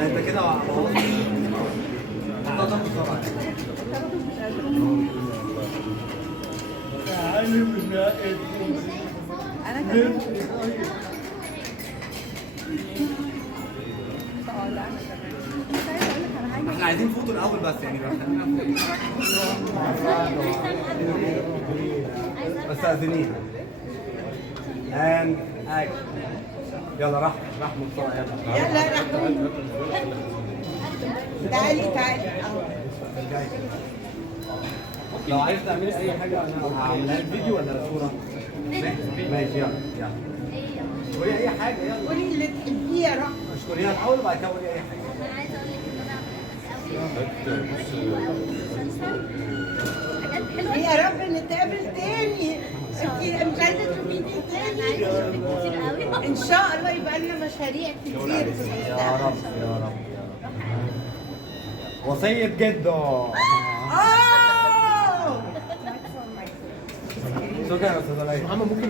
انت كده بوظت. طب بسرعه. انا كمان. لا انا كمان. مش عايزه اقول لك على حاجه. احنا عايزين فوتو الاول بس يعني خلينا فوتو. بس اذنين. and action. يلا رحمة بسرعة يلا. يلا رحمة. تعالي اهو. لو عايز تعملي اي حاجة انا هعملها لك فيديو ولا صورة؟ ماشي يلا. قولي اي حاجة يلا. قولي اللي تحبيه يا رحمة. اشكريها الاول وبعد كده قولي اي حاجة. انا عايزه اقول لك ان انا يا رب نتقابل تاني. انت مش عايزة تشوفيني تاني؟ عايزه اشوفك كتير قوي. ان شاء الله يبقى لنا مشاريع كتير في يا المستقبل. رب يا رب. وصية جده. اوه. شكرا يا استاذ محمد. ممكن